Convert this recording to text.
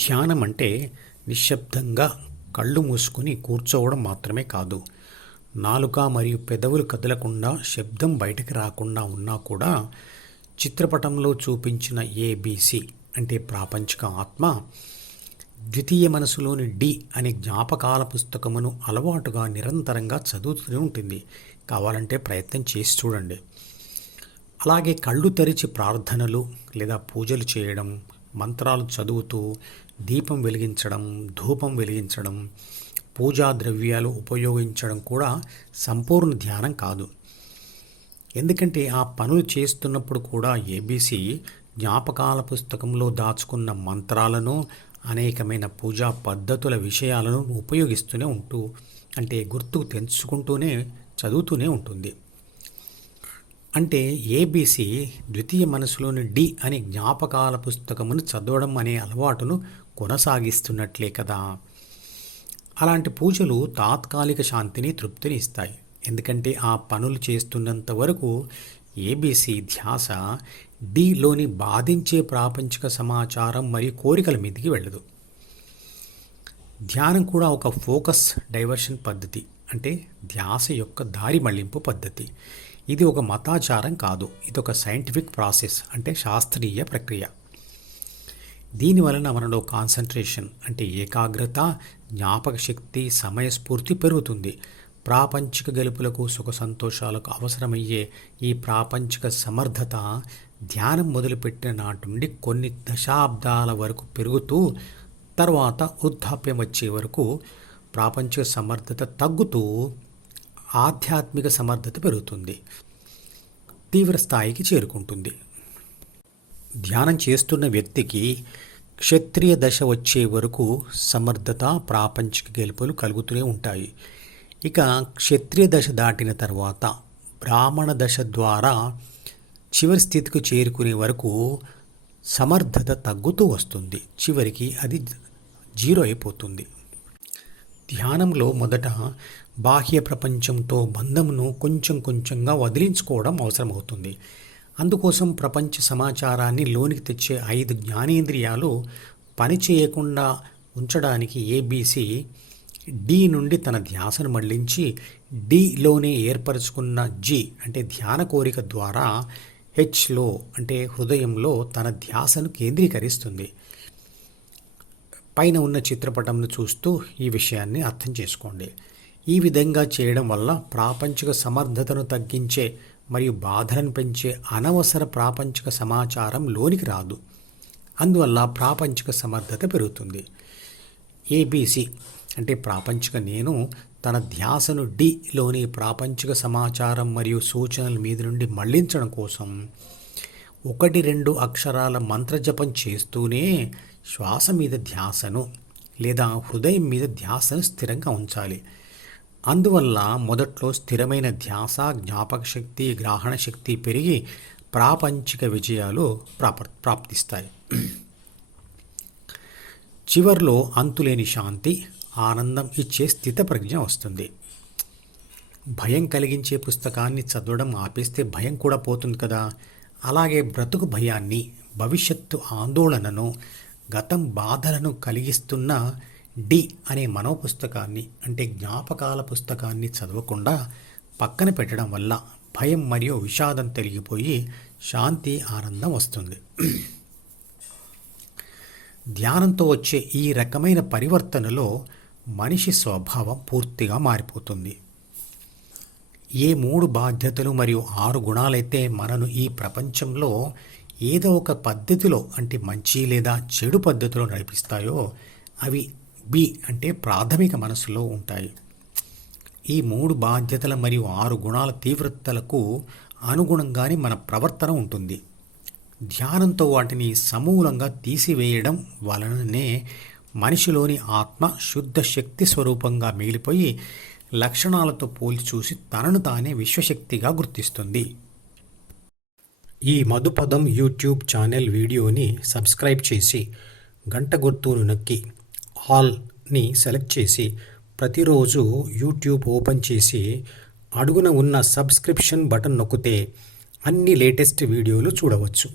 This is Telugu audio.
ధ్యానం అంటే నిశ్శబ్దంగా కళ్ళు మూసుకుని కూర్చోవడం మాత్రమే కాదు. నాలుక మరియు పెదవులు కదలకుండా, శబ్దం బయటకు రాకుండా ఉన్నా కూడా చిత్రపటంలో చూపించిన ఏబీసీ అంటే ప్రాపంచిక ఆత్మ, ద్వితీయ మనసులోని డి అనే జ్ఞాపకాల పుస్తకమును అలవాటుగా నిరంతరంగా చదువుతూనే ఉంటుంది. కావాలంటే ప్రయత్నం చేసి చూడండి. అలాగే కళ్ళు తెరిచి ప్రార్థనలు లేదా పూజలు చేయడం, మంత్రాలు చదువుతూ దీపం వెలిగించడం, ధూపం వెలిగించడం, పూజా ద్రవ్యాలు ఉపయోగించడం కూడా సంపూర్ణ ధ్యానం కాదు. ఎందుకంటే ఆ పనులు చేస్తున్నప్పుడు కూడా ఏబీసీ జ్ఞాపకాల పుస్తకంలో దాచుకున్న మంత్రాలను, అనేకమైన పూజా పద్ధతుల విషయాలను ఉపయోగిస్తూనే గుర్తుకు తెంచుకుంటూనే చదువుతూనే ఉంటుంది. అంటే ఏబీసీ ద్వితీయ మనసులోని డి అనే జ్ఞాపకాల పుస్తకమును చదవడం అనే అలవాటును కొనసాగిస్తున్నట్లే కదా. అలాంటి పూజలు తాత్కాలిక శాంతిని, తృప్తిని ఇస్తాయి. ఎందుకంటే ఆ పనులు చేస్తున్నంత వరకు ఏబీసీ ధ్యాస డిలోని బాధించే ప్రాపంచిక సమాచారం మరియు కోరికల మీదకి వెళ్ళదు. ధ్యానం కూడా ఒక ఫోకస్ డైవర్షన్ పద్ధతి, అంటే ధ్యాస యొక్క దారి మళ్లింపు పద్ధతి. ఇది ఒక మతాచారం కాదు, ఇది ఒక సైంటిఫిక్ ప్రాసెస్, అంటే శాస్త్రీయ ప్రక్రియ. దీనివలన మనలో కాన్సన్ట్రేషన్ అంటే ఏకాగ్రత, జ్ఞాపక శక్తి, సమయస్ఫూర్తి పెరుగుతుంది. ప్రాపంచిక గెలుపులకు, సుఖ సంతోషాలకు అవసరమయ్యే ఈ ప్రాపంచిక సమర్థత ధ్యానం మొదలుపెట్టిన నాటి నుండి కొన్ని దశాబ్దాల వరకు పెరుగుతూ, తర్వాత వృద్ధాప్యం వచ్చే వరకు ప్రాపంచిక సమర్థత తగ్గుతూ ఆధ్యాత్మిక సమర్థత పెరుగుతుంది, తీవ్ర స్థాయికి చేరుకుంటుంది. ధ్యానం చేస్తున్న వ్యక్తికి క్షత్రియ దశ వచ్చే వరకు సమర్థత, ప్రాపంచిక గెలుపులు కలుగుతూనే ఉంటాయి. ఇక క్షత్రియ దశ దాటిన తర్వాత బ్రాహ్మణ దశ ద్వారా చివరి స్థితికి చేరుకునే వరకు సమర్థత తగ్గుతూ వస్తుంది. చివరికి అది 0 అయిపోతుంది. ధ్యానంలో మొదట బాహ్య ప్రపంచంతో బంధమును కొంచెం కొంచెంగా వదిలించుకోవడం అవసరమవుతుంది. అందుకోసం ప్రపంచ సమాచారాన్ని లోనికి తెచ్చే 5 జ్ఞానేంద్రియాలు పనిచేయకుండా ఉంచడానికి ఏబీసీ డి నుండి తన ధ్యాసను మళ్లించి డిలోనే ఏర్పరచుకున్న జి అంటే ధ్యాన కోరిక ద్వారా హెచ్లో అంటే హృదయంలో తన ధ్యాసను కేంద్రీకరిస్తుంది. పైన ఉన్న చిత్రపటంను చూస్తూ ఈ విషయాన్ని అర్థం చేసుకోండి. ఈ విధంగా చేయడం వల్ల ప్రాపంచిక సమర్థతను తగ్గించే మరియు బాధలను పెంచే అనవసర ప్రాపంచిక సమాచారం లోనికి రాదు. అందువల్ల ప్రాపంచిక సమర్థత పెరుగుతుంది. ఏబీసీ అంటే ప్రాపంచిక నేను తన ధ్యాసను డిలోని ప్రాపంచిక సమాచారం మరియు సూచనల మీద నుండి మళ్లించడం కోసం 1-2 అక్షరాల మంత్రజపం చేస్తూనే శ్వాస మీద ధ్యాసను లేదా హృదయం మీద ధ్యాసను స్థిరంగా ఉంచాలి. అందువల్ల మొదట్లో స్థిరమైన ధ్యాస, జ్ఞాపక శక్తి, గ్రహణ శక్తి పెరిగి ప్రాపంచిక విజయాలు ప్రాప్తిస్తాయి. చివర్లో అంతులేని శాంతి, ఆనందం ఇచ్చే స్థితప్రజ్ఞ వస్తుంది. భయం కలిగించే పుస్తకాన్ని చదవడం ఆపేస్తే భయం కూడా పోతుంది కదా. అలాగే బ్రతుకు భయాన్ని, భవిష్యత్తు ఆందోళనను, గతం బాధలను కలిగిస్తున్న డి అనే మనోపుస్తకాన్ని అంటే జ్ఞాపకాల పుస్తకాన్ని చదవకుండా పక్కన పెట్టడం వల్ల భయం మరియు విషాదం తొలగిపోయి శాంతి, ఆనందం వస్తుంది. ధ్యానంతో వచ్చే ఈ రకమైన పరివర్తనలో మనిషి స్వభావం పూర్తిగా మారిపోతుంది. ఏ 3 బాధ్యతలు మరియు 6 గుణాలైతే మనను ఈ ప్రపంచంలో ఏదో ఒక పద్ధతిలో అంటే మంచి లేదా చెడు పద్ధతిలో నడిపిస్తాయో అవి బి అంటే ప్రాథమిక మనసులో ఉంటాయి. ఈ 3 బాధ్యతల మరియు 6 గుణాల తీవ్రతలకు అనుగుణంగానే మన ప్రవర్తన ఉంటుంది. ధ్యానంతో వాటిని సమూలంగా తీసివేయడం వలననే మనిషిలోని ఆత్మ శుద్ధ శక్తి స్వరూపంగా మిగిలిపోయి లక్షణాలతో పోల్చి చూసి తనను తానే విశ్వశక్తిగా గుర్తిస్తుంది. ఈ మధుపదం యూట్యూబ్ ఛానల్ వీడియోని సబ్స్క్రైబ్ చేసి గంట గుర్తును నొక్కి ఆల్ని సెలెక్ట్ చేసి ప్రతిరోజు యూట్యూబ్ ఓపెన్ చేసి అడుగున ఉన్న సబ్స్క్రిప్షన్ బటన్ నొక్కితే అన్ని లేటెస్ట్ వీడియోలు చూడవచ్చు.